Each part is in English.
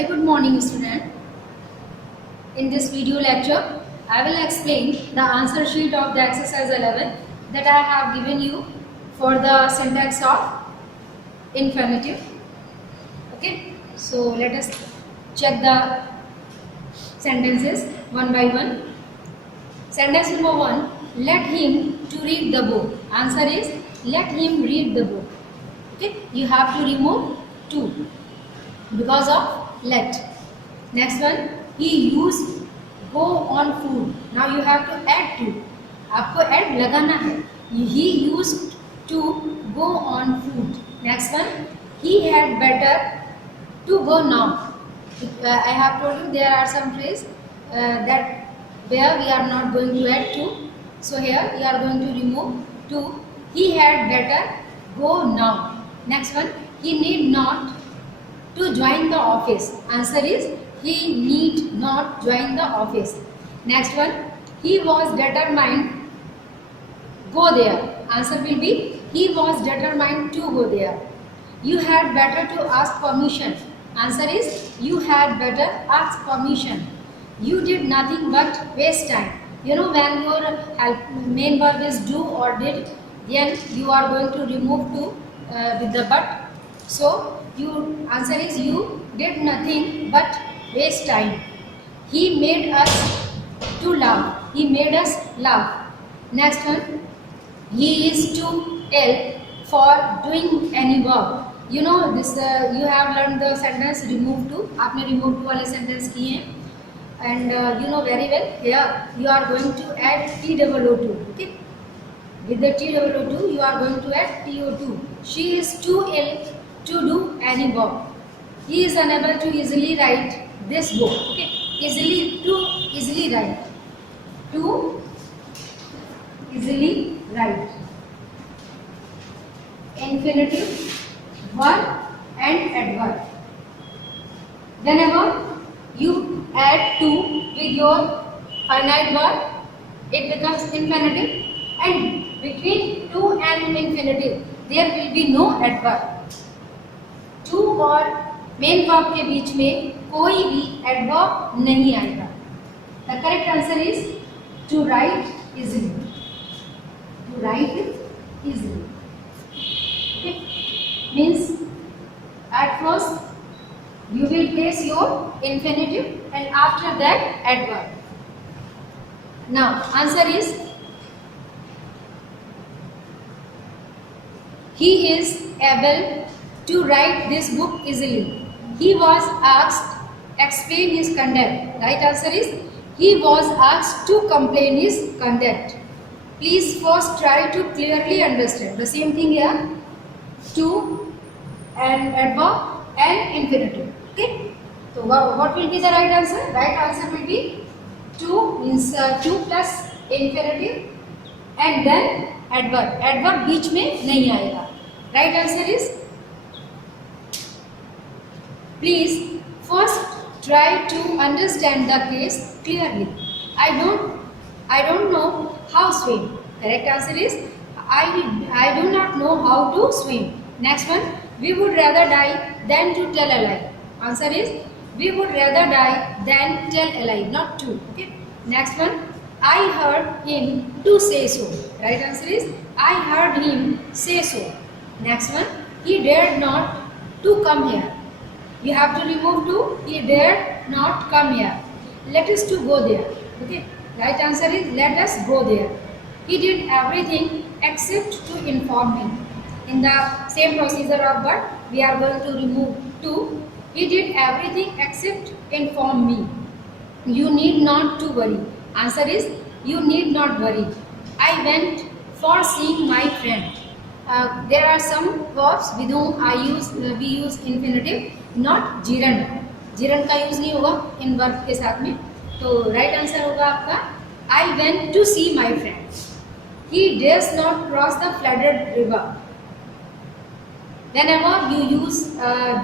Very good morning, student. In this video lecture, I will explain the answer sheet of the exercise 11 that I have given you for the syntax of infinitive. Okay, so let us check the sentences one by one. Sentence number 1, let him to read the book. Answer is let him read the book. Okay, you have to remove to because of let. Next one, he used go on food. Now you have to add to. आपको add लगाना है. He used to go on food. Next one, he had better to go now. I have told you there are some phrases that where we are not going to add to. So here we are going to remove to. He had better go now. Next one, he need not to join the office. Answer is he need not join the office. Next one, he was determined go there. Answer will be he was determined to go there. You had better to ask permission. Answer is you had better ask permission. You did nothing but waste time. You know, when your main verb is do or did, then you are going to remove to with the but. So you answer is you did nothing but waste time. He made us to laugh. He made us laugh. Next one, he is too ill for doing any work. You know this. You have learned the sentence remove to. आपने remove to वाले sentence किए हैं. And you know very well here you are going to add TOO2. Okay, with the TOO2 you are going to add TO2. She is too ill to do any work. He is unable to easily write this book. Okay, easily write. To easily write. Infinitive, verb and adverb. Whenever you add to with your finite verb, it becomes infinitive, and between to and infinitive there will be no adverb. To और main verb के बीच में कोई भी adverb नहीं आएगा. The correct answer is to write easily. To write easily. Okay, means at first you will place your infinitive and after that adverb. Now answer is he is able to write this book easily. He was asked explain his conduct. Right answer is he was asked to complain his conduct. Please first try to clearly understand. The same thing here. To and adverb and infinitive. Okay. So what will be the right answer? Right answer will be to means to plus infinitive and then adverb. Adverb बीच में नहीं आएगा. Right answer is please first try to understand the case clearly. I don't know how swim. Correct answer is I do not know how to swim. Next one, we would rather die than to tell a lie. Answer is we would rather die than tell a lie, not to. Okay. Next one, I heard him to say so. Right answer is I heard him say so. Next one, he dared not to come here. You have to remove to. He dared not come here. Let us to go there. Okay. Right answer is let us go there. He did everything except to inform me. In the same procedure of but we are going to remove to. He did everything except inform me. You need not to worry. Answer is you need not worry. I went for seeing my friend. There are some verbs with whom we use infinitive, not जिरन. जिरन का use नहीं होगा इन verb के साथ में. तो right answer होगा आपका I went to see my friend. He dares not cross the flooded river. Whenever you use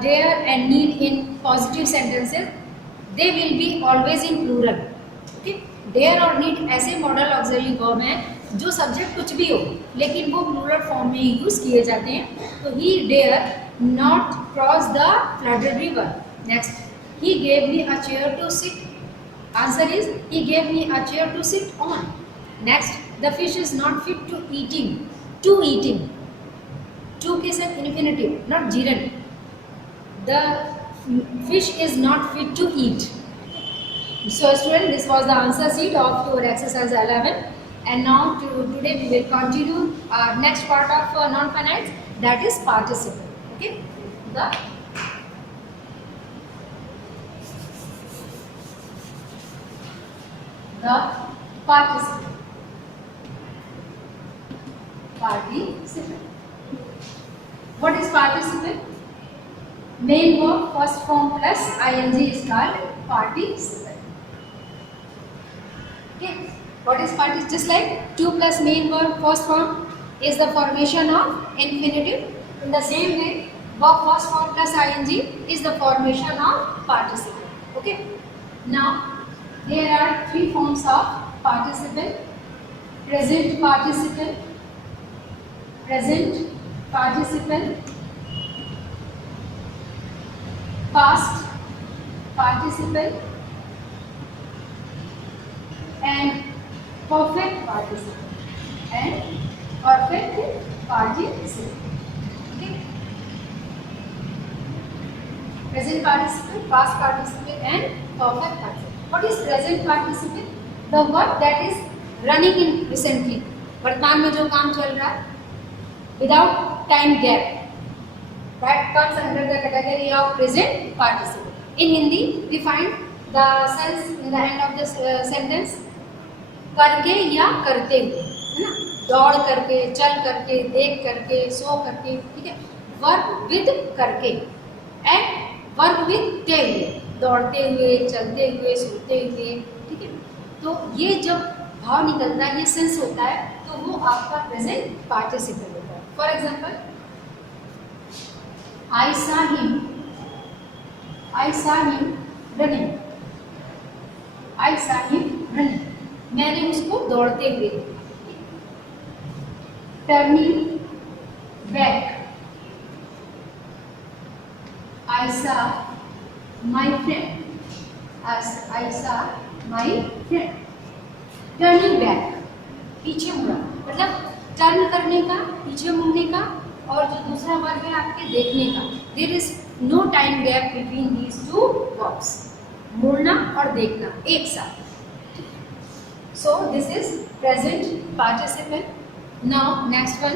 dare and need in positive sentences, they will be always in plural. Okay? Dare और need ऐसे model auxiliary verb हैं जो subject कुछ भी हो लेकिन वो plural form में यूज किए जाते हैं. तो he dare not cross the flooded river. Next, he gave me a chair to sit. Answer is he gave me a chair to sit on. Next, the fish is not fit to eating. To eating. To is an infinitive, not gerund. The fish is not fit to eat. So student, this was the answer sheet of your exercise 11. And now today we will continue our next part of non-finites, that is participle. Okay, the participle. Participle. What is participle? Main verb first form plus ing is called participle. Okay, what is participle? Just like to plus main verb first form is the formation of infinitive. In the same way, verb first form plus ing is the formation of participle. Okay. Now there are three forms of participle: present participle, past participle, and perfect participle. Okay. Present participle, past participle, and perfect participle. What is present participle? The work that is running in recently. वर्तमान में जो काम चल रहा है without time gap. That comes under the category of present participle. In Hindi, we find the sense in the end of the sentence करके या करते हुए, है ना? दौड़ करके, चल करके, देख करके, सो करके, ठीक है? वर्क विद करके एंड वर्क विद ते हुए, दौड़ते हुए, चलते हुए, सोते हुए, ठीक है? तो ये जब भाव निकलता है, ये सेंस होता है, तो वो आपका प्रेजेंट पार्टिसिपल होता है. For example, I saw him running. I saw him running. मैंने उसको दौड़ते हुए. Turning back. I saw my friend. I saw my friend. Turning back. पीछे मुड़ा. मतलब टर्न करने का, पीछे मुड़ने का, और जो दूसरा वर्ब है आपके देखने का. There is no time gap between these two verbs. मुड़ना और देखना एक साथ. So this is present participle. Now next one,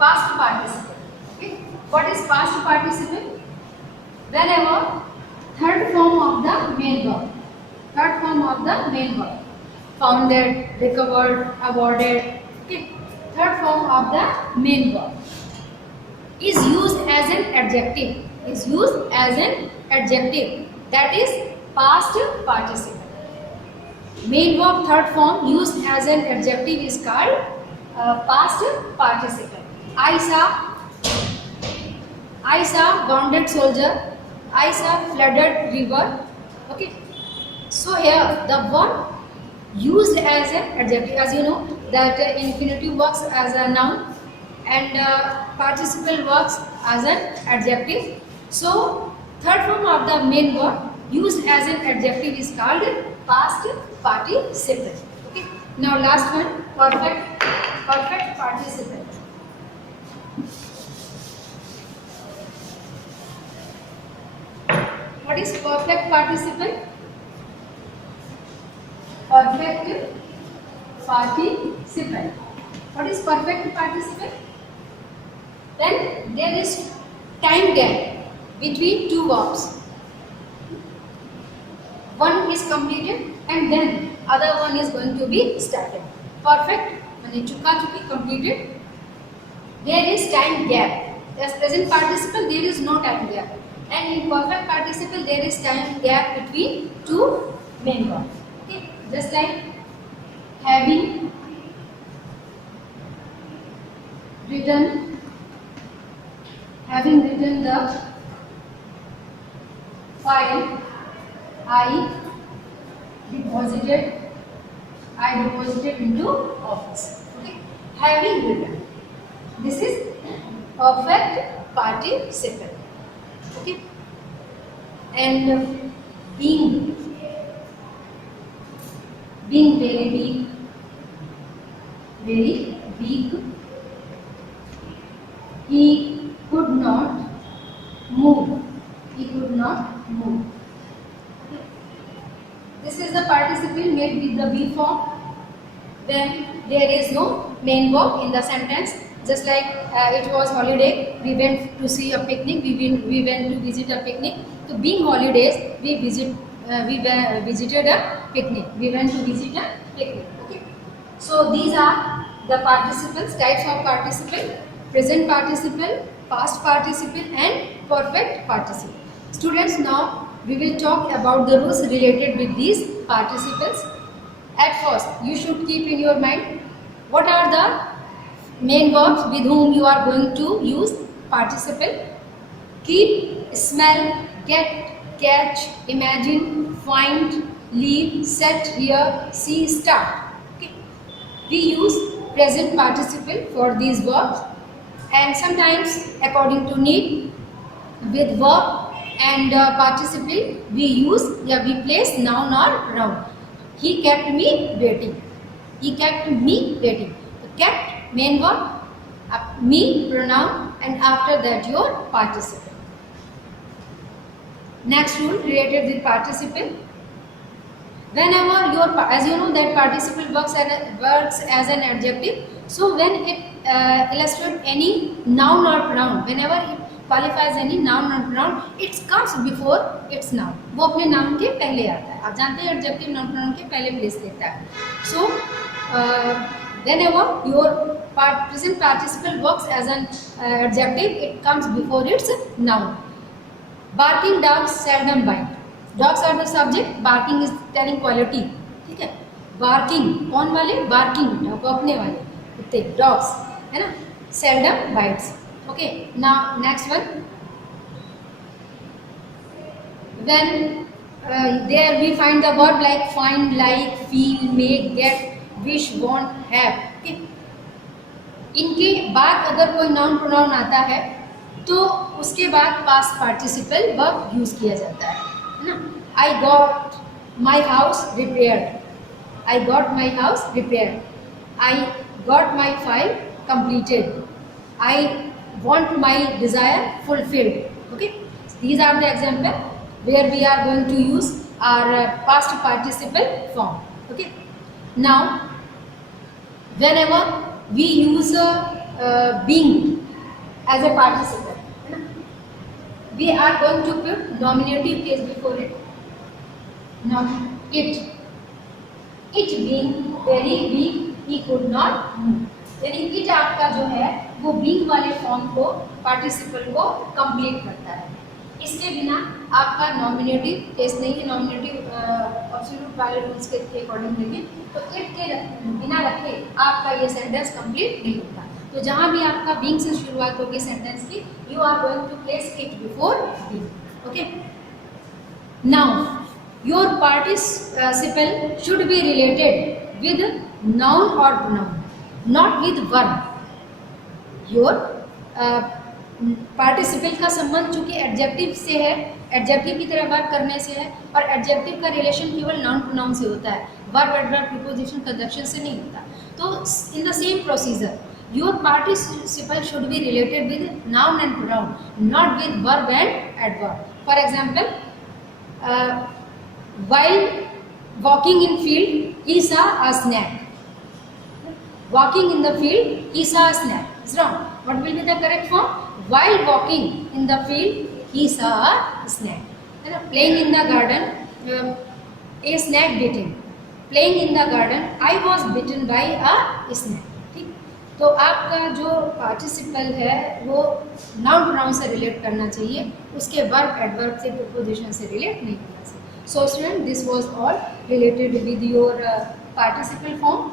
past participle. Okay, what is past participle? whenever third form of the main verb, founded, recovered, awarded, okay, third form of the main verb is used as an adjective, that is past participle. Main verb third form used as an adjective is called past participle. I saw wounded soldier. I saw flooded river. Okay. So here the verb used as an adjective. As you know that infinitive works as a noun and participle works as an adjective. So third form of the main verb used as an adjective is called past participle. Okay. Now last one, perfect participle. What is perfect participle? What is perfect participle? Then there is time gap between two verbs. One is completed and then other one is going to be started. Perfect means चुका चुकी, completed. There is time gap. As present participle there is no time gap. And in perfect participle there is time gap between two main verbs. Okay, just like having written the file I deposited into office. Okay, having written. This is perfect participle. Okay. And being very big. He could not move. He could not move. Okay. This is the participle made with the be form when there is no main verb in the sentence. Just like it was holiday, we went to see a picnic. We went to visit a picnic. So being holidays, we visited a picnic. We went to visit a picnic. Okay. So these are the participles, types of participle: present participle, past participle, and perfect participle. Students, now we will talk about the rules related with these participles. At first, you should keep in your mind what are the main verbs with whom you are going to use participle. Keep, smell, get, catch, imagine, find, leave, set, hear, see, start. Okay. We use present participle for these verbs, and sometimes according to need with verb and participle we place noun or noun. He kept me waiting. He kept me waiting. So kept main verb, me pronoun, and after that your participle. Next rule related with participle. Whenever as you know that participle works as an adjective. So when it illustrates any noun or pronoun, whenever it qualifies any noun or pronoun, it comes before its noun. वो अपने noun के पहले आता है. आप जानते हैं adjective noun pronoun के पहले place लेता है. So whenever your present participle works as an adjective, it comes before its noun. Barking dogs seldom bite. Dogs are the subject. Barking is telling quality. ठीक है. Barking कौन वाले? Barking भौंकने वाले कुत्ते, dogs है ना. Seldom bites. Okay. Now next one. When there we find the word like find, like, feel, make, get, wish, want, have. Okay. इनके बाद अगर कोई नाउन प्रोनाउन आता है तो उसके बाद पास्ट पार्टिसिपल वर्ब यूज किया जाता है ना. I got my house repaired. I got my house repaired. I got my file completed. I want my desire fulfilled. Okay. These are the example where we are going to use our past participle form. Okay. Now whenever we use being as a participle, we are going to put nominative case before it. Now it being very weak, he could not move. यानी it आपका जो है वो being वाले form को participle को complete करता है. इसके बिना आपका नॉमिनेटिव केस नहीं है. नॉमिनेटिव एब्सोल्यूट वाले रूल्स के अकॉर्डिंग देखें तो इट के बिना रखे आपका ये सेंटेंस कंप्लीट नहीं होता. तो जहाँ भी आपका बीइंग से शुरुआत होगी सेंटेंस की, you are going to place it before being. Okay. Now your participle should be related with noun और pronoun, not with verb. Your participle का संबंध चूंकि एडजेक्टिव से है, एडजेक्टिव की तरह वर्क करने से है, और एडजेक्टिव का रिलेशन केवल नाउन प्रोनाउन से होता है, वर्ब एडवर्ब प्रीपोजिशन कंजंक्शन से नहीं होता. तो in the same procedure your participle should be related with noun and pronoun, not with verb and adverb. For example, while walking in field he saw a snake. Walking in the field he saw a snake. It's wrong. What will be the correct form? While walking in the field he saw a snake. Playing in the garden, a snake bit him. Playing in the garden, I was bitten by a snake. ठीक. तो आपका जो participle है वो noun pronoun से relate करना चाहिए, उसके वर्ब एडवर्ब से प्रीपोजिशन से रिलेट नहीं करना चाहिए. So student, this was all related with your participle form.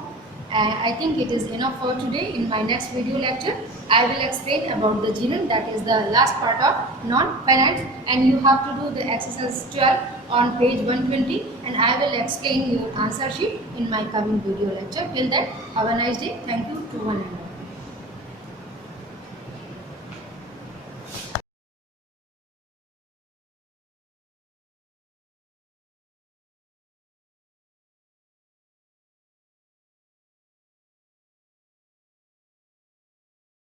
I think it is enough for today. In my next video lecture, I will explain about the genome, that is the last part of non-finite, and you have to do the exercise 12 on page 120, and I will explain your answer sheet in my coming video lecture. Till then, have a nice day. Thank you to one and all.